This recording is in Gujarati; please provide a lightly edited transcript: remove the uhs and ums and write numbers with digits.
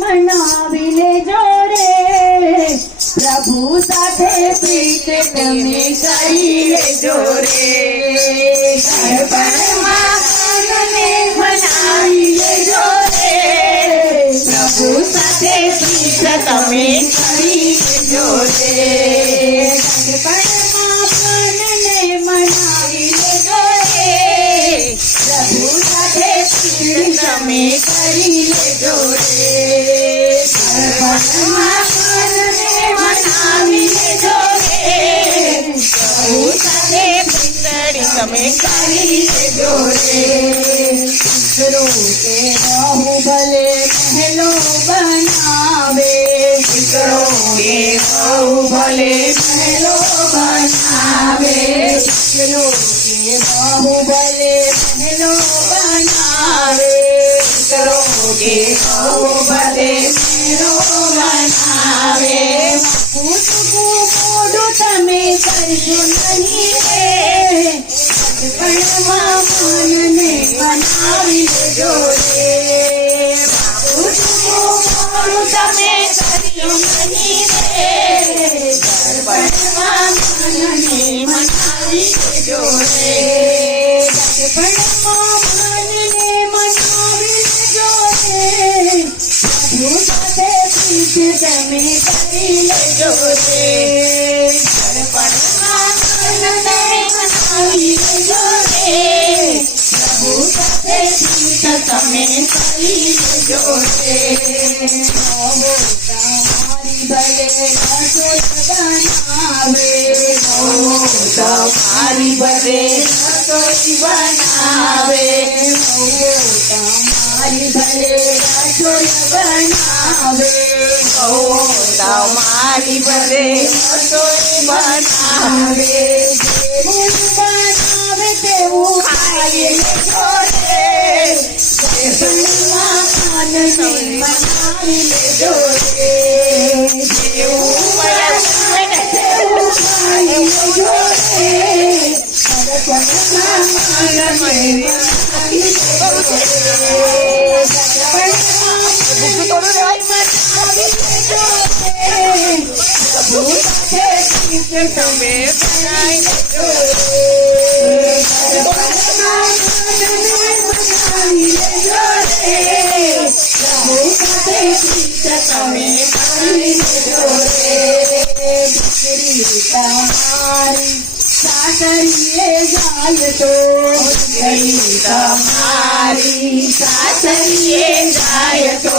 મનાવી લેજો રે પ્રભુ સાથે પ્રીત તમે કરી લેજો રે ગણપણમાં મને મનાવી લેજો રે પ્રભુ સાથે પ્રીત તમે કરી લેજો રે ગણપણમાં મને મનાવી લેજો રે પ્રભુ સાથે પ્રીત તમે કરી લેજો રે ગણપણમાં મને મનાવી લેજો રે પ્રભુ સાથે પ્રીત તમે કરી લેજો રે દીકરો કે બહુ ભલે મહેલો બનાવે દીકરો કે બહુ ભલે મહેલો બનાવે દીકરો કે બહુ ભલે મહેલો બનાવે દીકરો કે બહુ ભલે મહેલો બનાવે પૂછવું મોડું તમે કરજો નહીં રે ગણપણમાં મનને મનાવી લેજો રે પૂછવું મોડું તમે કરજો નહીં રે ગણપણમાં મનને મનાવી લેજો રે ગણપણમાં મનને મનાવી લેજો રે પ્રભુ સાથે પ્રીત તમે કરી લેજો રે ગણપણમાં મનને મનાવી લેજો રે પ્રભુ સાથે પ્રીત તમે કરી લેજો રે તમારી ભલે રસોઈ બનાવે તમારી ભલે રસોઈ બનાવે તમારી ભલે રસોઈ બનાવે તમારી ભલે રસોઈ બનાવે જેવું બનાવે તેવું ખાઈ લેજો રે ગણપણમાં મનને મનાવી લેજો રે જેવું બનાવે તેવું ખાઈ લેજો રે ગણપણમાં મનને મનાવી લેજો રે પ્રભુ સાથે પ્રીત તમે કરી લેજો રે ગણપણમાં મનને મનાવી લેજો રે પ્રભુ સાથે પ્રીત તમે કરી લેજો રે દીકરી તમારી સાસરીએ જાય તો દીકરી તમારી સાસરીએ જાય તો